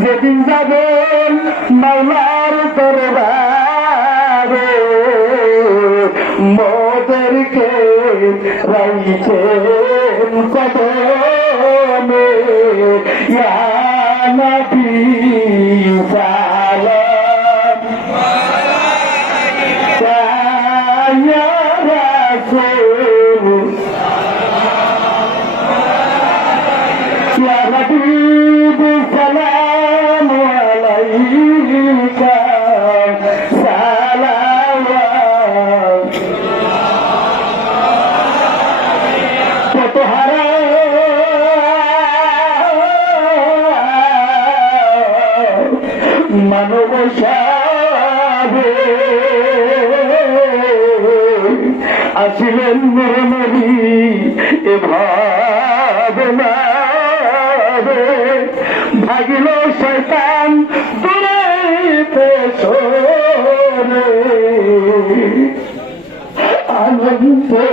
যেদিন যাবেন মাওলার দরবারে মোদেরকে রাইছেন কদমে ইয়া নবী মানব আসিলেন নবী এ ভাবনা ভাগিল শয়তান দূরে পেছনে। আনন্দে